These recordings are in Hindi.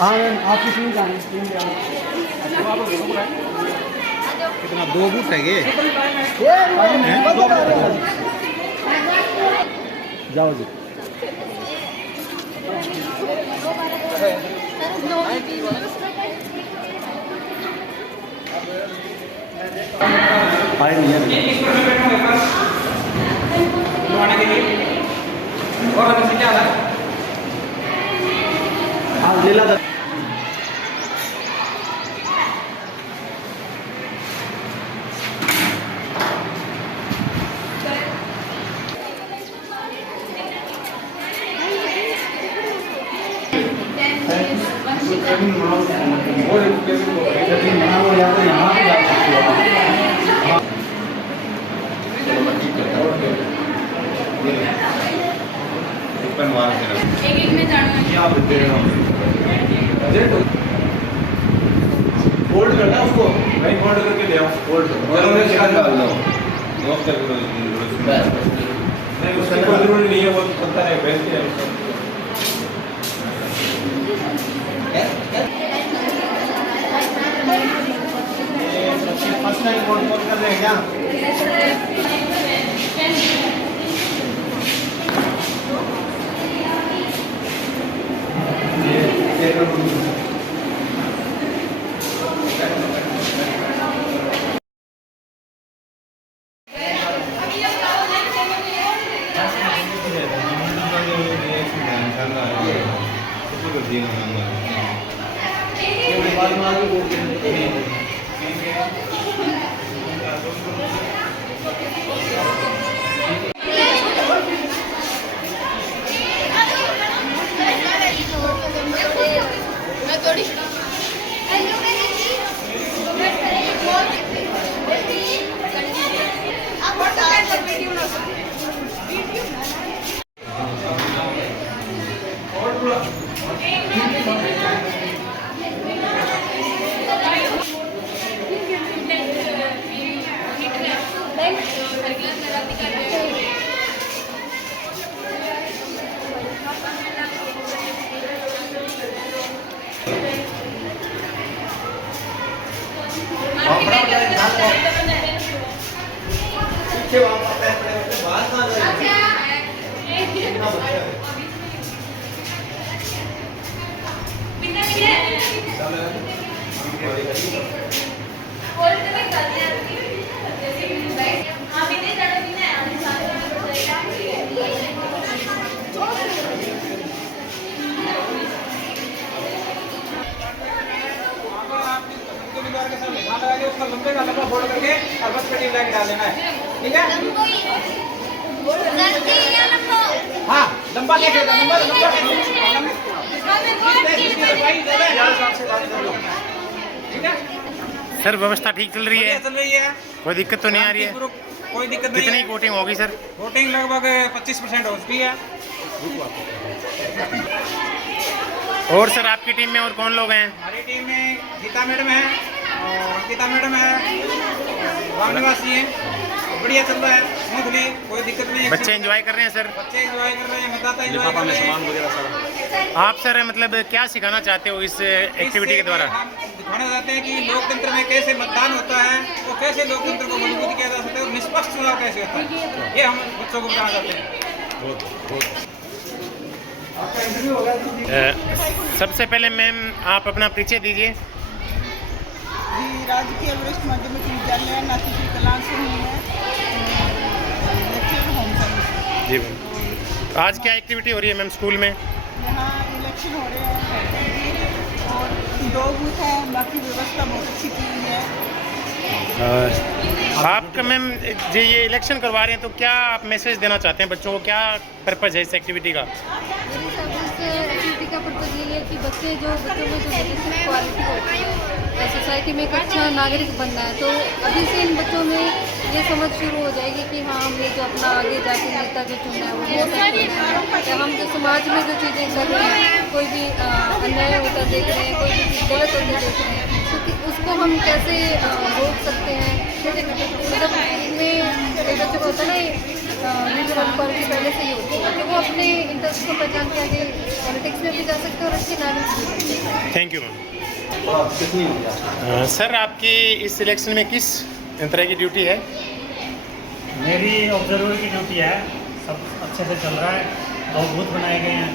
हाँ मैम आपकी टीम का कितना 2 बूट है ये? जाओ जी आए नहीं है हाँ लीला दर एक में जाना होल्ड करना उसको भाई होल्ड करके ले आओ होल्ड दोनों निकाल डाल दो नोट कर दो नहीं उसका कोई जरूरी नहीं है वो पता है बेच के फर्स्ट टाइम कौन कर रहे हैं क्या लंबे का लंबा फोल्ड करके और बस पेटी लगा के डाल देना है ठीक है हाँ लंबा कैसे लंबा ठीक है सर व्यवस्था ठीक चल रही है? चल रही है कोई दिक्कत तो नहीं आ रही है? कोई दिक्कत नहीं। कितनी वोटिंग होगी सर? वोटिंग लगभग 25% हो चुकी है। और सर आपकी टीम में और कौन लोग हैं? हमारी टीम में गीता मैडम है और अंकिता मैडम है, राम निवासी है। बढ़िया चल रहा है स्मूथली, कोई दिक्कत नहीं है। बच्चे एंजॉय कर रहे हैं सर? बच्चे एंजॉय कर रहे हैं, मतदाता एंजॉय कर रहे हैं। आप सर मतलब क्या सिखाना चाहते हो इस एक्टिविटी के द्वारा? हम दिखाना चाहते हैं कि लोकतंत्र में कैसे मतदान होता है और कैसे लोकतंत्र को मजबूत किया जा सकता है और निष्पक्ष चुनाव कैसे होता है, ये हम बच्चों को बताना चाहते हैं। सबसे पहले मैम आप अपना परिचय दीजिए। जी राजकीय वरिष्ठ माध्यमिक विद्यालय नाथीपुर कलान से हूँ मैं, लेक्चरर होम सर्विस। जी मैम, आज क्या एक्टिविटी हो रही है मैम स्कूल में? यहाँ इलेक्शन हो रहे हैं और 2 बूथ हैं, बाकी व्यवस्था बहुत अच्छी की हुई है। आपका मैम जो ये इलेक्शन करवा रहे हैं तो क्या आप मैसेज देना चाहते हैं बच्चों को? क्या पर्पज़ है इस एक्टिविटी का? एक्टिविटी का पर्पज़ ये है कि बच्चों में जो लीडरशिप क्वालिटी होती है, सोसाइटी में एक अच्छा नागरिक बनना है, तो अभी से इन बच्चों में ये समझ शुरू हो जाएगी कि हाँ हमने जो अपना आगे जाके नेता जो चुनना है वो हम जो समाज में जो चीज़ें कर रहे हैं, कोई भी अन्याय होता देख रहे हैं, कोई भी चीज़ गलत होता देख रहे हैं, तो उसको हम कैसे रोक सकते हैं। मतलब इसमें कई बच्चों को होता है ना लीडर क्वालिटी पहले से ही होती है, तो वो अपने इंटरेस्ट को पहचान के आगे पॉलिटिक्स में भी जा सकते हैं और अच्छी नागरिक भी बन सकते हैं। Thank you ma'am. सर आपकी इस सिलेक्शन में किस तरह की ड्यूटी है? मेरी ऑब्जर्वर की ड्यूटी है। सब अच्छे से चल रहा है, 2 बूथ बनाए गए हैं,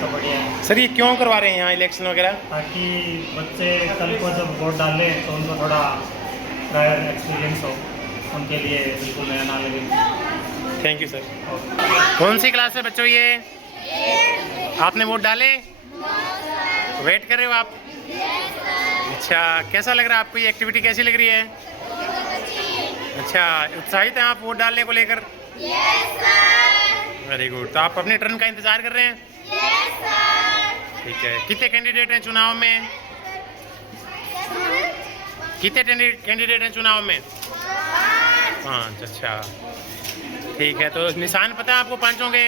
सब बढ़िया है। सर ये क्यों करवा रहे हैं यहाँ इलेक्शन वगैरह? ताकि बच्चे कल को जब वोट डालें तो उनको थोड़ा प्रायर एक्सपीरियंस हो, उनके लिए बिल्कुल नया ना लगे। Thank you sir. कौन सी क्लास है बच्चों ये? आपने वोट डाले? वेट कर रहे हो आप? अच्छा, कैसा लग रहा है आपको? ये एक्टिविटी कैसी लग रही है? अच्छा, उत्साहित हैं आप वोट डालने को लेकर? Very good. तो आप अपने टर्न का इंतजार कर रहे हैं? ठीक है। कितने कैंडिडेट हैं चुनाव में? कितने कैंडिडेट हैं चुनाव में? 5। अच्छा ठीक है। तो निशान पता है आपको पांचों के?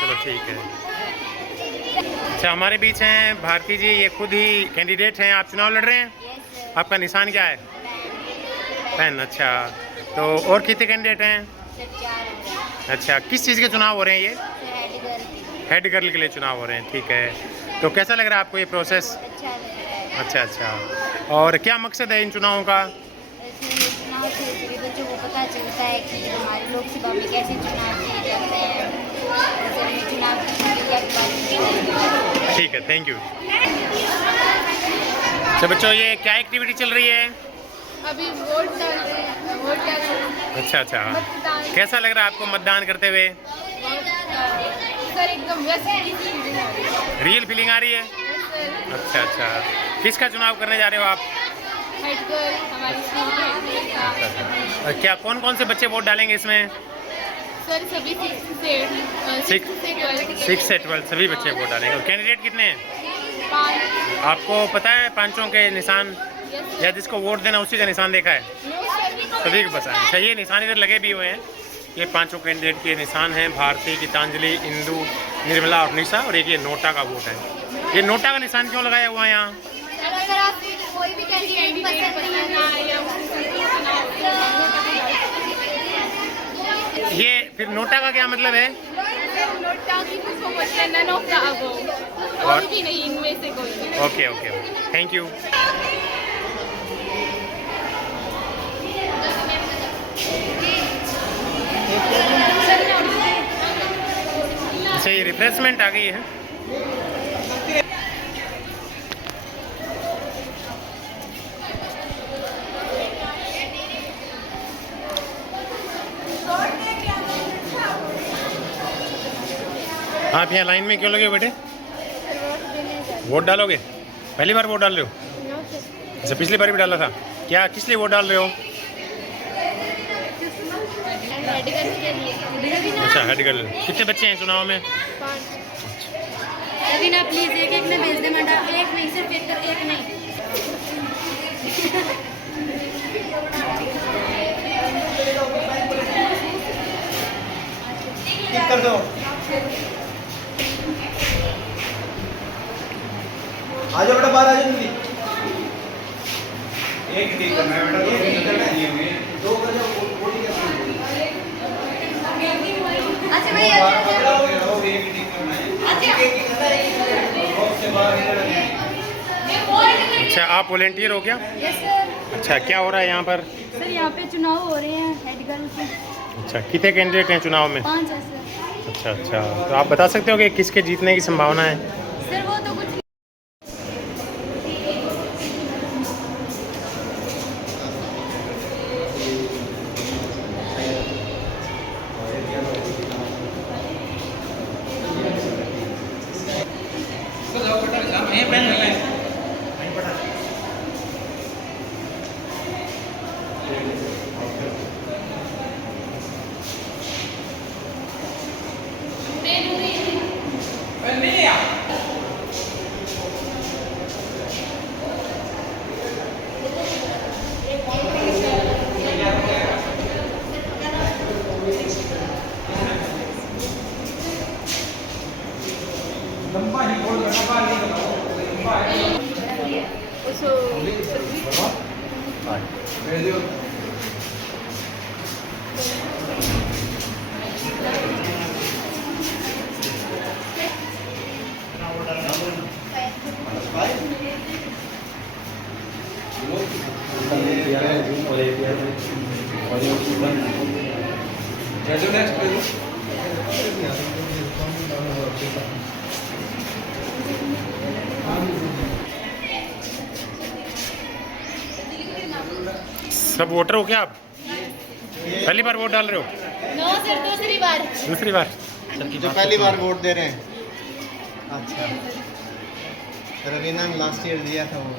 चलो ठीक है। अच्छा, हमारे बीच हैं भारती जी, ये खुद ही कैंडिडेट हैं। आप चुनाव लड़ रहे हैं? आपका निशान क्या है? पेन। अच्छा, तो और कितने कैंडिडेट हैं? अच्छा, किस चीज़ के चुनाव हो रहे हैं ये? हेड गर्ल के लिए चुनाव हो रहे हैं। ठीक है। तो कैसा लग रहा है आपको ये प्रोसेस? अच्छा अच्छा। और क्या मकसद है इन चुनावों का? चुनाव से सभी बच्चों को पता चलता है कि हमारे लोकसभा में कैसे चुनाव किए जाते हैं, चुनाव की प्रक्रिया के बारे में। ठीक है, थैंक यू। अच्छा बच्चों, ये क्या एक्टिविटी चल रही है? अभी वोट डाल रहे हैं, वोट डाल रहे हैं। अच्छा अच्छा। कैसा लग रहा है आपको मतदान करते हुए? सर एकदम व्यस्त रियल फीलिंग आ रही है? अच्छा अच्छा। किसका चुनाव करने जा रहे हो आप? हेड गर्ल, हमारी स्कूल के हेड गर्ल का। अच्छा अच्छा। और क्या कौन कौन से बच्चे वोट डालेंगे इसमें? सर सभी 6 से 12 सभी बच्चे वोट डालेंगे। और कैंडिडेट कितने हैं? 5। आपको पता है पांचों के निशान, या जिसको वोट देना उसी का निशान देखा है? सभी को पता है। अच्छा, ये निशान इधर लगे भी हुए हैं। ये पांचों कैंडिडेट के निशान हैं। भारती, गीतांजलि, इंदु, निर्मला और निशा। और एक ये नोटा का वोट है। ये नोटा का निशान क्यों लगाया हुआ है यहाँ? अगर आप कोई भी कैंडिडेट पसंद नहीं आया, ये फिर नोटा का क्या मतलब है? नोटा की कुछ नन ऑफ द अबव, कोई भी नहीं इनमें से कोई। Okay okay, thank you. अच्छा, ये रिफ्रेशमेंट आ गई है। आप यहाँ लाइन में क्यों लगे हो बेटे? वोट डालोगे? पहली बार वोट डाल रहे हो? अच्छा, पिछली बार भी डाला था क्या? किस लिए वोट डाल रहे हो? अच्छा, हेड गर्ल। कितने बच्चे हैं चुनाव में? 5। रवीना प्लीज एक एक में भेज दे मैडम, एक नहीं, सिर्फ एक नहीं। कर दो। आ जाओ बेटा, बाहर आ जाओ जल्दी। एक टिक करना है बेटा, एक टिक करना है। 2 कर जाओ, वोट ही करना है। अच्छा भैया, एक टिक करना है। बॉक्स से बाहर इधर आना है। अच्छा, आप वॉलेंटियर हो क्या? Yes sir. अच्छा, क्या हो रहा है यहाँ पर? सर यहाँ पे चुनाव हो रहे हैं हेड गर्ल के। अच्छा, कितने कैंडिडेट हैं चुनाव में? 5 है सर। अच्छा अच्छा। तो आप बता सकते हो कि किसके जीतने की संभावना है? सर वो तो कुछ लंबा ही बोल, लंबा नहीं बनाओ, लंबा है। भेज दो। सब वोटर हो क्या आप? पहली बार वोट डाल रहे हो? नो सर, दूसरी बार। दूसरी बार? जो पहली बार वोट दे रहे हैं। अच्छा, रवीना ने लास्ट ईयर दिया था वो,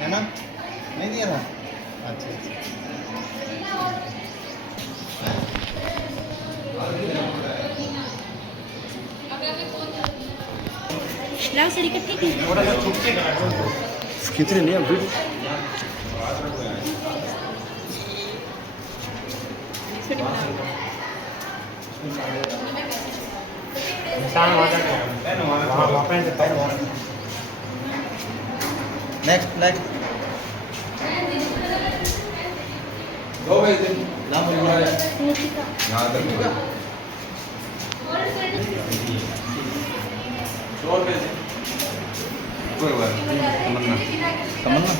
है ना? नहीं दिया था? अच्छा लाओ सर, इकट्ठी की। कितने नहीं अभी नेक्स्ट नेक्स्ट दो भाई दिन ना बोल यहाँ तक 100 रुपये से कोई बात नहीं। तमन्ना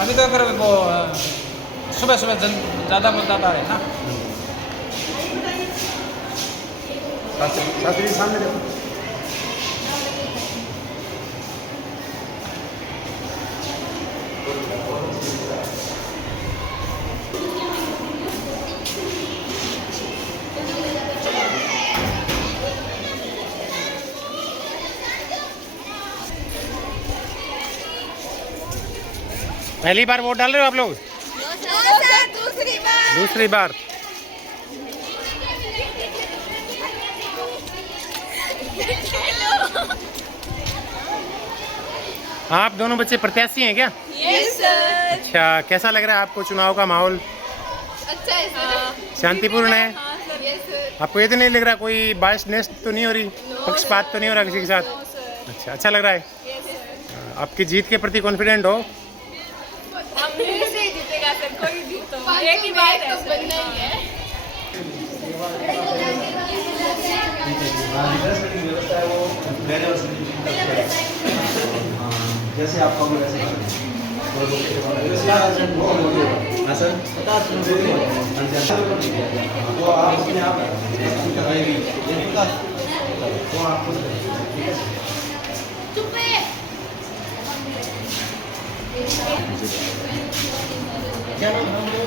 अभी तो अगर वो सुबह सुबह ज़्यादा मतदाता है ना। शास्त्री सामने देखो। पहली बार वोट डाल रहे हो आप लोग? दूसरी बार। दूसरी बार? आप दोनों बच्चे प्रत्याशी हैं क्या? Yes sir. अच्छा, कैसा लग रहा है आपको चुनाव का माहौल? अच्छा है सर। शांतिपूर्ण है? हाँ सर। Yes sir. आपको ये तो नहीं लग रहा कोई बायसनेस तो नहीं हो रही, पक्षपात तो नहीं हो रहा किसी के साथ? अच्छा, अच्छा लग रहा है। Yes sir. आपकी जीत के प्रति कॉन्फिडेंट हो? हम फिर से जीतेगा सर, कोई भी तो एक ही बात है, तो बनना ही है। व्यवस्था है वो पहले और जैसे आपका वैसे हाँ सर, तो आप अपने आप तो आपको क्या नाम है?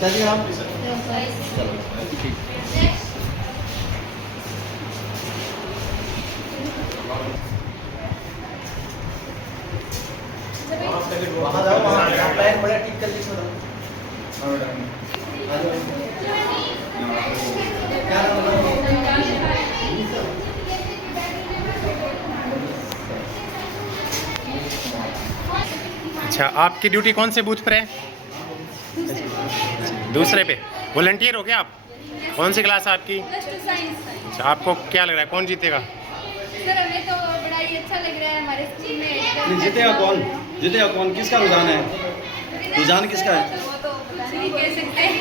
चलिए हम वहाँ जाओ, वहाँ पैर बड़ा टिक कर लीजिए। क्या अच्छा, आपकी ड्यूटी कौन से बूथ पर है? दूसरे पे। वॉलंटियर हो क्या आप? कौन सी क्लास है आपकी? अच्छा, आपको क्या लग रहा है कौन जीतेगा? सर हमें तो बड़ा ही अच्छा लग रहा है, हमारे स्कूल में जीतेगा कौन? जीतेगा कौन? किसका रुझान है? रुझान किसका है? वो तो नहीं कह सकते हैं।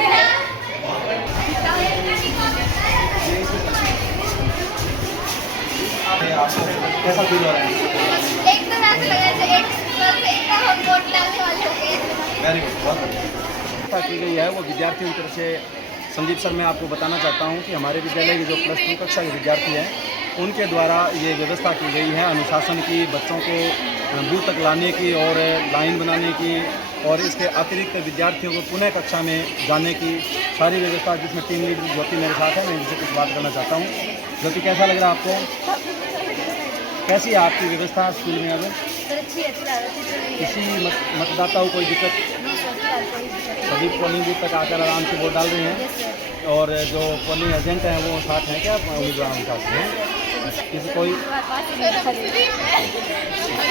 कैसा फील हो रहा है? एकदम ऐसा लग रहा है एकदम हम वोट डालने वाले हो गए। वेरी गुड, बहुत अच्छा की गई है वो विद्यार्थियों की तरफ से। संदीप सर, मैं आपको बताना चाहता हूँ कि हमारे विद्यालय के जो +2 कक्षा के विद्यार्थी हैं उनके द्वारा ये व्यवस्था की गई है अनुशासन की, बच्चों को बूथ तक लाने की और लाइन बनाने की, और इसके अतिरिक्त विद्यार्थियों को पुनः कक्षा में जाने की सारी व्यवस्था, जिसमें टीम लीडर ज्योति मेरे साथ है। मैं इनसे कुछ बात करना चाहता हूँ। ज्योति, कैसा लग रहा है आपको? कैसी है आपकी व्यवस्था स्कूल में? अगर किसी मतदाता को कोई दिक्कत? सभी पोलिंग बूथ तक आकर आराम से वोट डाल रहे हैं, और जो पोलिंग एजेंट हैं वो साथ हैं क्या उम्मीदवार साथ हैं? किसी कोई?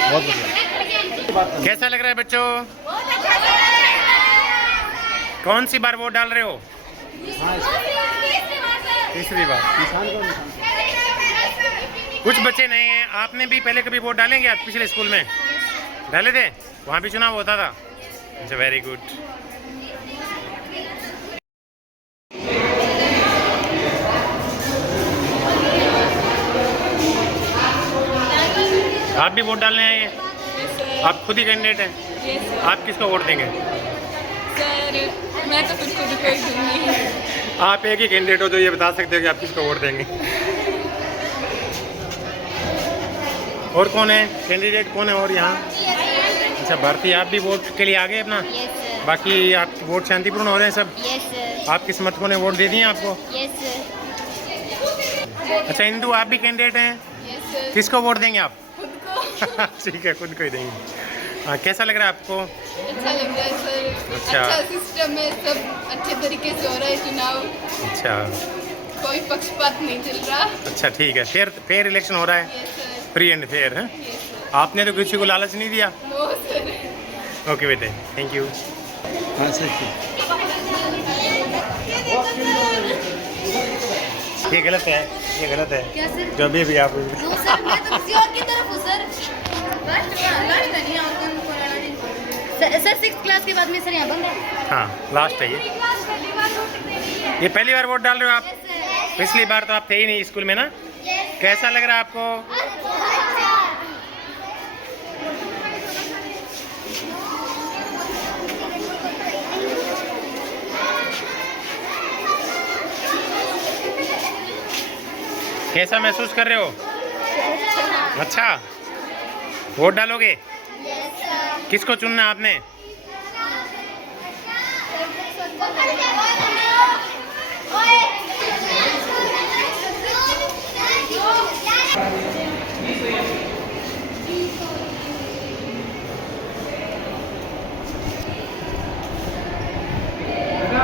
बहुत बढ़िया। कैसा लग रहा है बच्चों? कौन सी बार वोट डाल रहे हो? हाँ, तीसरी बार। निशान को निशान। कुछ बच्चे नए हैं, आपने भी पहले कभी वोट डालेंगे? आप पिछले स्कूल में डाले थे? वहाँ भी चुनाव होता था? अच्छा, वेरी गुड। आप भी वोट डालने आए हैं? आप खुद ही कैंडिडेट हैं? आप किसको वोट देंगे? सर मैं तो खुद को कोई दूंगी। आप एक ही कैंडिडेट हो जो ये बता सकते हो कि आप किसको वोट देंगे। और कौन है कैंडिडेट, कौन है और यहाँ? अच्छा, भारती, आप भी वोट के लिए आ गए अपना? बाकी आप वोट शांतिपूर्ण हो रहे हैं सब? आपके समर्थकों ने वोट दे दिए आपको? अच्छा, इंदू, आप भी कैंडिडेट हैं? किसको वोट देंगे आप? ठीक है, खुद को ही देंगे। हाँ, कैसा लग रहा है आपको? अच्छा लग रहा है सर। अच्छा सिस्टम है, सब अच्छे तरीके से हो रहा है चुनाव। अच्छा, कोई पक्षपात नहीं चल रहा। अच्छा, ठीक है। फेयर इलेक्शन हो रहा है, फ्री एंड फेयर है। आपने तो किसी को लालच नहीं दिया? No sir. ओके बेटे, थैंक यू। हाँ सर, ये गलत है, ये गलत है। क्या सर? जो अभी आप नो सर, मैं तो किसी और की तरफ हूँ सर। सर 6th क्लास के बाद में सर यहाँ बंद है। हाँ, लास्ट है ये पहली बार वोट डाल रहे हो आप? पिछली बार तो आप थे ही नहीं स्कूल में ना? कैसा लग रहा है आपको? कैसा महसूस कर रहे हो? अच्छा, वोट डालोगे? किसको चुनना है आपने?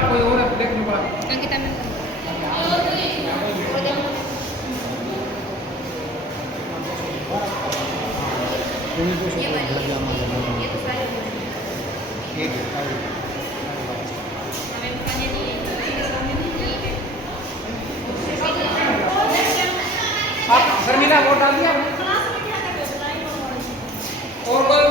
कोई और देखने का अंकिता मैम। आप शर्मिला वोट डाल दिया? और कोई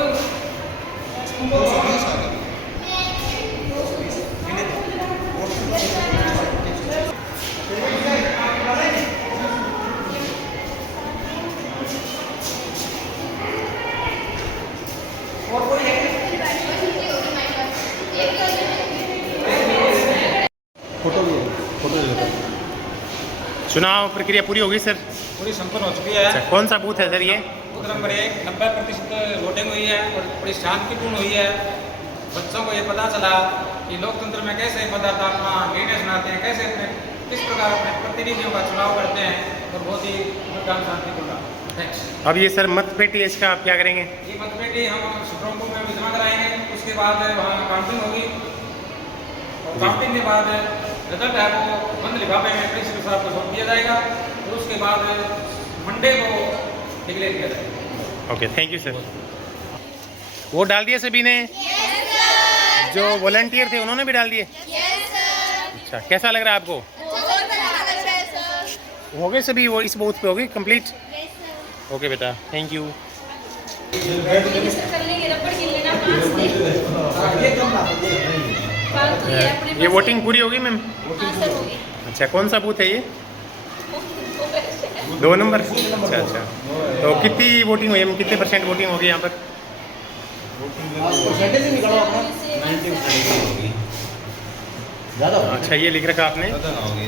चुनाव प्रक्रिया पूरी होगी सर? पूरी संपन्न हो चुकी है। अच्छा, कौन सा बूथ है सर ये? बूथ नंबर 1 90% वोटिंग हुई है और बड़ी शांतिपूर्ण हुई है। बच्चों को ये पता चला कि लोकतंत्र में कैसे मतदाता अपना निर्णय सुनाते हैं, कैसे अपने किस प्रकार अपने प्रतिनिधियों का चुनाव करते हैं, और बहुत ही मतदान शांतिपूर्ण। थैंक्स। अब ये सर मतपेटी है, इसका आप क्या करेंगे? ये मतपेटी हम सुप्रीम कोर्ट में जमा कराएंगे, उसके बाद वहाँ काउंटिंग होगी, और काउंटिंग के बाद रिजल्ट है वो बंद लिफाफे में प्रिंसिपल साहब को सौंप दिया जाएगा, और उसके बाद मंडे को डिक्लेयर किया जाएगा। Okay, thank you sir. Vote डाल दिए सभी ने? जो वॉलंटियर थे उन्होंने भी डाल दिए? अच्छा, कैसा लग रहा है आपको? हो गए सभी, वो इस बूथ पे हो गए कंप्लीट? ओके बेटा, थैंक यू। ये वोटिंग पूरी होगी मैम? अच्छा, कौन सा बूथ है ये? 2 नंबर। अच्छा अच्छा, तो कितनी वोटिंग हुई है, कितने % वोटिंग होगी यहाँ पर? अच्छा, ये लिख रखा आपने।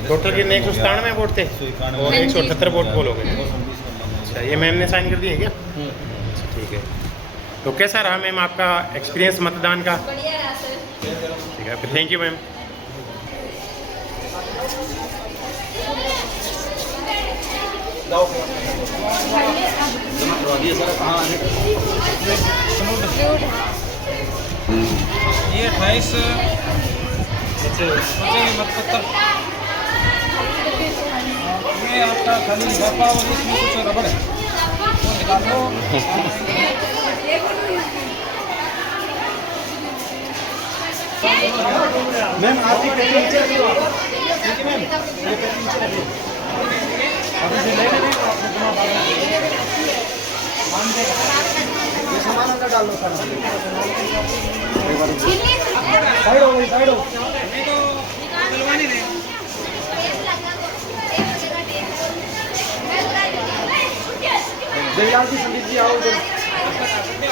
टोटल कितने 197 वोट थे और 178 वोट पोल हो गए। अच्छा, ये मैम ने साइन कर दिए क्या? अच्छा, ठीक है। तो कैसा रहा मैम आपका एक्सपीरियंस मतदान का? बढ़िया रहा सर। ठीक है, थैंक यू मैम। ये 28 बचे मतपत्र, ये आपका खाली लिफाफा और इसमें कुछ रबड़ है, वो निकाल लो। मैम आपकी ठीक है मैम, ये पैर नीचे रखिए। अब इसे लेने दें और आपको घुमा बाहर मान देगा। ये सामान अंदर डाल लो सारा। साइड हो गई, साइड हो। जयलाल जी, संदीप जी आओ इधर।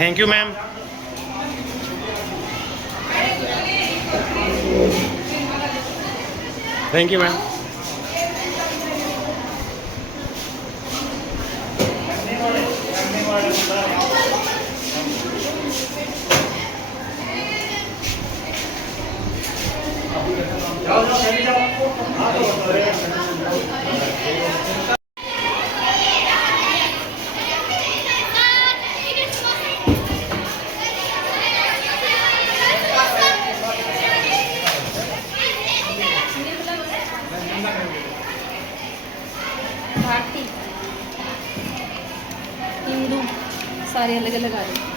Thank you ma'am. Thank you ma'am. भारती, हिंदू, सारे अलग अलग आ रहे हैं।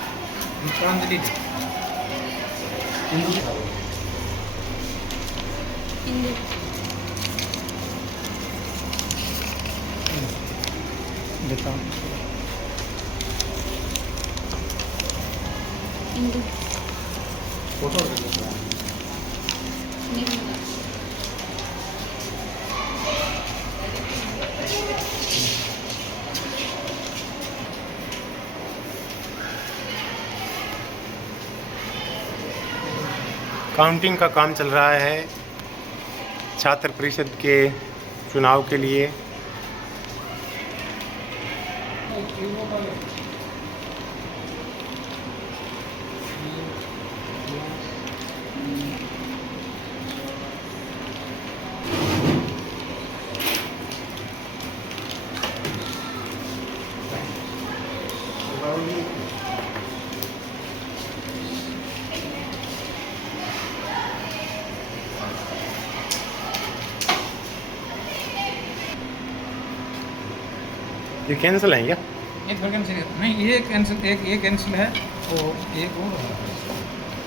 हिंदू, हिंदू, निर्मला, काउंटिंग का काम चल रहा है छात्र परिषद के चुनाव के लिए। ये कैंसिल है क्या? एक बार कैंसिल नहीं, ये कैंसिल, एक कैंसिल है और एक और है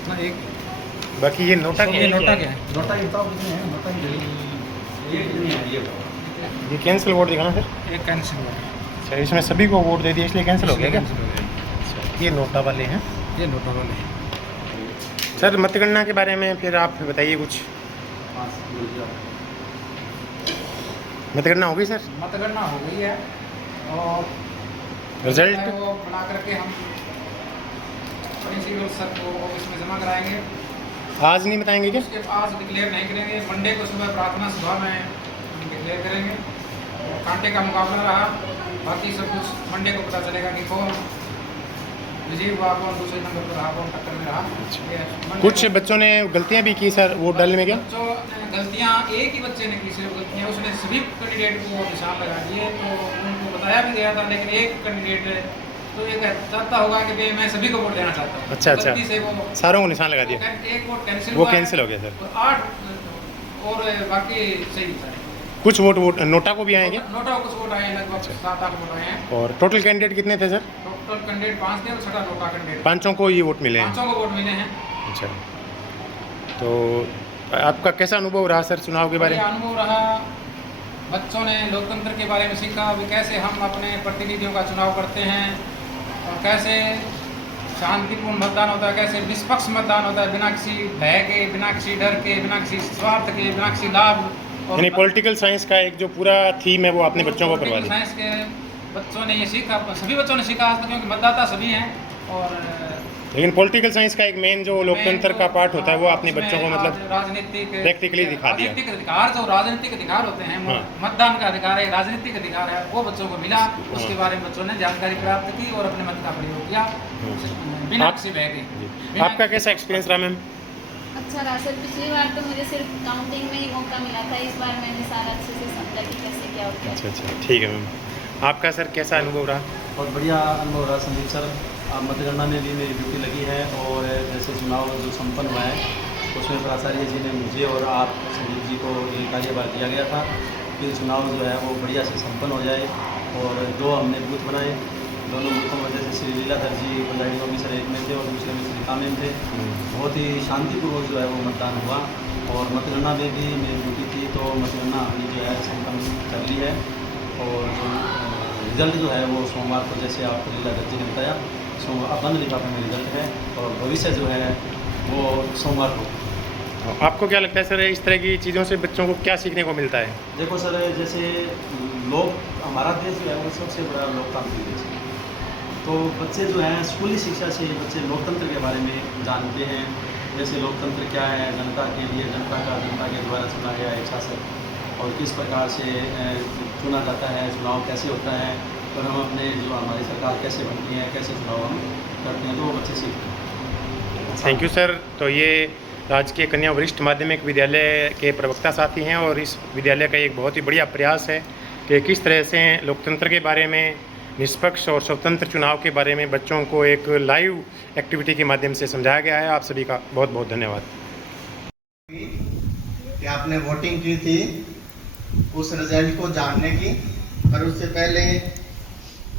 ना, एक बाकी ये नोटा ये नोटा क्या है? नोटा ही बताओ कितने हैं, नोटा ही ये कितनी है ये बताओ। ये कैंसिल वोट दिखाना सर। एक कैंसिल हुआ है। अच्छा, इसमें सभी को वोट दे दिया इसलिए कैंसिल हो गया क्या? कैंसिल हो गया। अच्छा, ये नोटा वाले हैं। ये नोटा वाले हैं। सर मतगणना के बारे में फिर आप बताइए कुछ। मतगणना होगी सर? मतगणना हो गई है और रिजल्ट वो बना करके हम प्रिंसिपल सर को ऑफिस में जमा कराएंगे। आज नहीं बताएंगे क्या? उसके पास डिक्लेयर नहीं करेंगे, मंडे को सुबह प्रार्थना सभा में डिक्लेयर करेंगे। कांटे का मुकाबला रहा, बाकी सब कुछ मंडे को पता चलेगा कि कौन विजयी हुआ, कौन दूसरे नंबर पर रहा, कौन टक्कर में रहा। ये मंडे कुछ को- बच्चों ने गलतियां भी की सर वोट डालने में क्या? बच्चों ने गलतियाँ, एक ही बच्चे ने की सिर्फ गलतियाँ, उसने सभी कैंडिडेट को निशान लगा दिए, तो उनको बताया भी गया था, लेकिन एक कैंडिडेट तो ये चाहता होगा कि भाई मैं सभी को वोट देना चाहता हूँ। अच्छा, अच्छा। गलती से वो सारों को निशान लगा दिया, एक वोट कैंसिल वो हुआ है कैंसिल हो गया सर। और 8 और बाकी सही सारे। कुछ वोट नोटा को भी आए क्या? नोटा कुछ वोट आए हैं, लगभग 7-8 वोट आए हैं। और टोटल कैंडिडेट कितने थे सर? टोटल कैंडिडेट 5 थे और 6 नोटा कैंडिडेट, पाँचों को ये वोट मिले हैं। 500 को वोट मिले हैं। अच्छा, तो आपका कैसा अनुभव रहा सर चुनाव के बारे में? बढ़िया अनुभव रहा। बच्चों ने लोकतंत्र के बारे में सीखा, अभी कैसे हम अपने प्रतिनिधियों का चुनाव करते हैं और कैसे शांतिपूर्ण मतदान होता है, कैसे निष्पक्ष मतदान होता है, बिना किसी भय के, बिना किसी डर के, बिना किसी स्वार्थ के, बिना किसी लाभ। यानी पॉलिटिकल साइंस का एक जो पूरा थीम है वो आपने बच्चों को करवा दिया। साइंस के बच्चों ने ये सीखा, सभी बच्चों ने सीखा आज तक, क्योंकि मतदाता सभी हैं। और लेकिन पॉलिटिकल साइंस का एक मेन जो लोकतंत्र का पार्ट होता है वो आपने बच्चों को मतलब राजनीतिक प्रैक्टिकली दिखा दिया। राजनीतिक अधिकार, जो राजनीतिक अधिकार होते हैं, हाँ। मतदान का अधिकार है, राजनीतिक अधिकार है, वो बच्चों को मिला। उसके बारे में बच्चों ने जानकारी प्राप्त की और अपने मत का प्रयोग किया बिना आप- किसी भय के। जी। आपका कैसा एक्सपीरियंस रहा मैम? अच्छा रहा सर। पिछली बार तो मुझे सिर्फ काउंटिंग में ही मौका मिला था, इस बार मैंने सारा अच्छे से समझा कि कैसे क्या होता है। अच्छा, ठीक है मैम। आपका सर कैसा अनुभव रहा? बहुत बढ़िया अनुभव रहा संदीप सर। मतगणना में भी मेरी ड्यूटी लगी है और जैसे चुनाव जो संपन्न हुआ है उसमें प्राचार्य जी ने मुझे और आप संदीप जी को ये कार्यभार दिया गया था कि चुनाव जो है वो बढ़िया से संपन्न हो जाए। और जो हमने बूथ बनाए, दोनों बूथों में जैसे श्री लीलाधर जी प्रिजाइडिंग ऑफिसर एक में थे और दूसरे में श्री कामेन थे। बहुत ही शांतिपूर्वक जो है वो मतदान हुआ। और मतगणना में भी मेरी ड्यूटी थी, तो मतगणना अभी जो है संपन्न चल रही है। और जो रिजल्ट जो है वो सोमवार को, जैसे आपको लीलाधर जी ने बताया, सोमवार बंद लिफाफे में रिजल्ट है और भविष्य जो है वो सोमवार को। आपको क्या लगता है सर, इस तरह की चीज़ों से बच्चों को क्या सीखने को मिलता है? देखो सर, जैसे लोग, हमारा देश जो है वो सबसे बड़ा लोकतांत्रिक देश है। तो बच्चे जो हैं स्कूली शिक्षा से बच्चे लोकतंत्र के बारे में जानते हैं। जैसे लोकतंत्र क्या है, जनता के लिए, जनता के द्वारा चुना गया एक शासक और किस प्रकार से चुना जाता है, चुनाव कैसे होता है, और हम अपने जो हमारी सरकार कैसे बनती है, कैसे चुनाव हम करते हैं, तो वो बच्चे सीखते हैं। Thank you sir. तो ये राजकीय कन्या वरिष्ठ माध्यमिक विद्यालय के प्रवक्ता साथी हैं और इस विद्यालय का एक बहुत ही बढ़िया प्रयास है कि किस तरह से लोकतंत्र के बारे में, निष्पक्ष और स्वतंत्र चुनाव के बारे में बच्चों को एक लाइव एक्टिविटी के माध्यम से समझाया गया है। आप सभी का बहुत बहुत धन्यवाद। कि आपने वोटिंग की थी उस रिजल्ट को जानने की, पर उससे पहले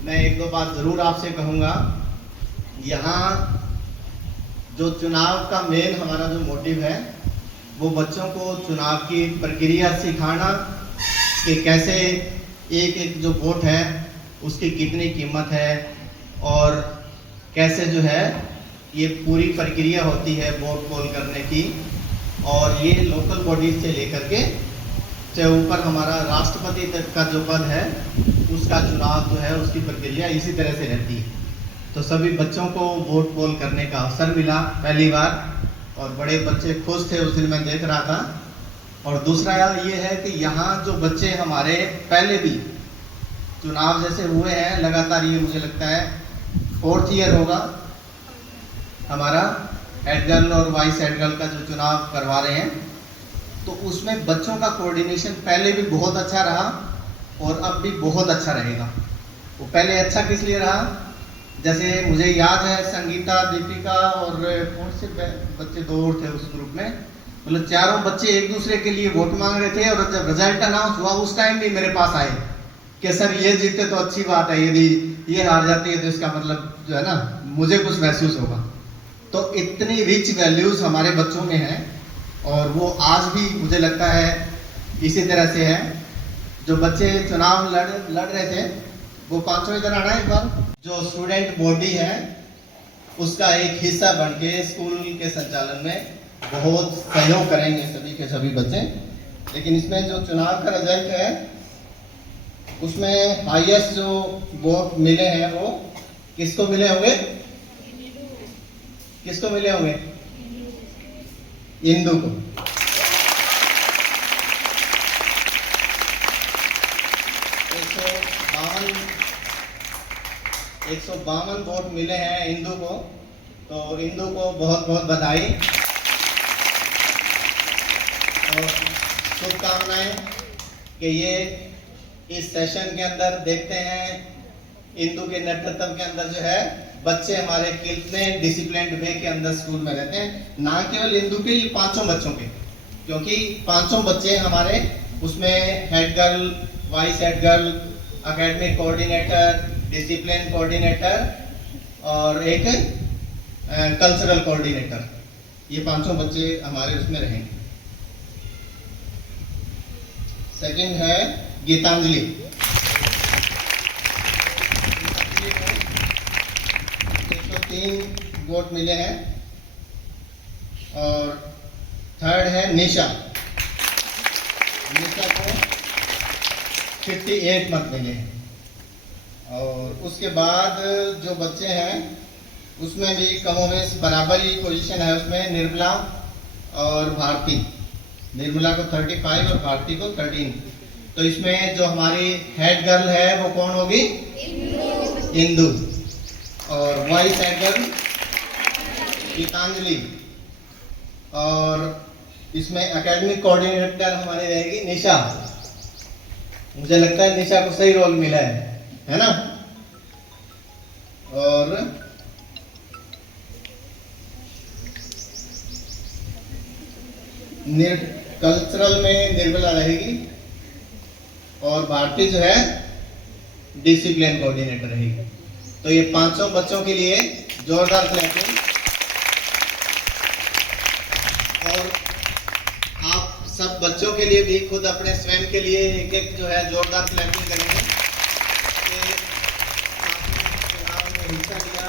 मैं एक दो बात ज़रूर आपसे कहूँगा। यहाँ जो चुनाव का मेन हमारा जो मोटिव है वो बच्चों को चुनाव की प्रक्रिया सिखाना कि कैसे एक एक जो वोट है उसकी कितनी कीमत है और कैसे जो है ये पूरी प्रक्रिया होती है वोट पोल करने की। और ये लोकल बॉडीज से लेकर के चाहे ऊपर हमारा राष्ट्रपति तक का जो पद है उसका चुनाव जो है उसकी प्रक्रिया इसी तरह से रहती है। तो सभी बच्चों को वोट पोल करने का अवसर मिला पहली बार और बड़े बच्चे खुश थे, उस दिन मैं देख रहा था। और दूसरा ये है कि यहाँ जो बच्चे हमारे पहले भी चुनाव जैसे हुए हैं लगातार, ये मुझे लगता है 4th ईयर होगा हमारा हेड गर्ल और वाइस हेड गर्ल का जो चुनाव करवा रहे हैं, तो उसमें बच्चों का कोऑर्डिनेशन पहले भी बहुत अच्छा रहा और अब भी बहुत अच्छा रहेगा। वो पहले अच्छा किस लिए रहा, जैसे मुझे याद है संगीता, दीपिका और कौन से बच्चे 2 और थे उस ग्रुप में, मतलब चारों बच्चे एक दूसरे के लिए वोट मांग रहे थे। और जब रिजल्ट अनाउंस हुआ उस टाइम भी मेरे पास आए कि सर ये जीते तो अच्छी बात है, यदि ये हार जाती है तो इसका मतलब जो है ना मुझे कुछ महसूस होगा। तो इतनी रिच वैल्यूज हमारे बच्चों में हैं और वो आज भी मुझे लगता है इसी तरह से है। जो बच्चे चुनाव लड़ रहे थे वो 500 इधर आना एक बार, जो स्टूडेंट बॉडी है उसका एक हिस्सा बन के स्कूल के संचालन में बहुत सहयोग करेंगे सभी के सभी बच्चे। लेकिन इसमें जो चुनाव का रिजल्ट है उसमें हाईएस्ट जो वोट मिले हैं वो किसको मिले होंगे, किसको मिले होंगे, इंदु को। 152 वोट मिले हैं इंदु को, तो इंदु को बहुत बहुत बधाई और शुभकामनाएं कि ये इस सेशन के अंदर देखते हैं इंदु के नेतृत्व के अंदर जो है बच्चे हमारे कितने डिसिप्लिन्ड वे के अंदर स्कूल में रहते हैं, ना केवल इंदु के, ये 5 बच्चों के, क्योंकि 5 बच्चे हमारे उसमें head girl, vice head girl, academic coordinator, discipline coordinator और एक कल्चरल कोऑर्डिनेटर, ये 5 बच्चे हमारे उसमें रहेंगे। सेकंड है गीतांजलि, 103 वोट मिले हैं। और थर्ड है निशा, निशा को 58 मत मिले हैं। और उसके बाद जो बच्चे हैं उसमें भी कमोवेश बराबर ही पोजीशन है, उसमें निर्मला और भारती। निर्मला को 35 और भारती को 13। तो इसमें जो हमारी हेड गर्ल है वो कौन होगी? इंदु। और वाइस हेड गर्ल गीतांजलि। और इसमें एकेडमिक कोऑर्डिनेटर हमारी रहेगी निशा। मुझे लगता है निशा को सही रोल मिला है ना? और कल्चरल में निर्मला रहेगी और भारती जो है डिसिप्लिन कोऑर्डिनेटर रहेगी। तो ये पांचों बच्चों के लिए जोरदार क्लैपिंग। और आप सब बच्चों के लिए भी खुद अपने स्वयं के लिए एक एक जो है जोरदार क्लैपिंग करेंगे कि आपने चुनाव में हिस्सा लिया,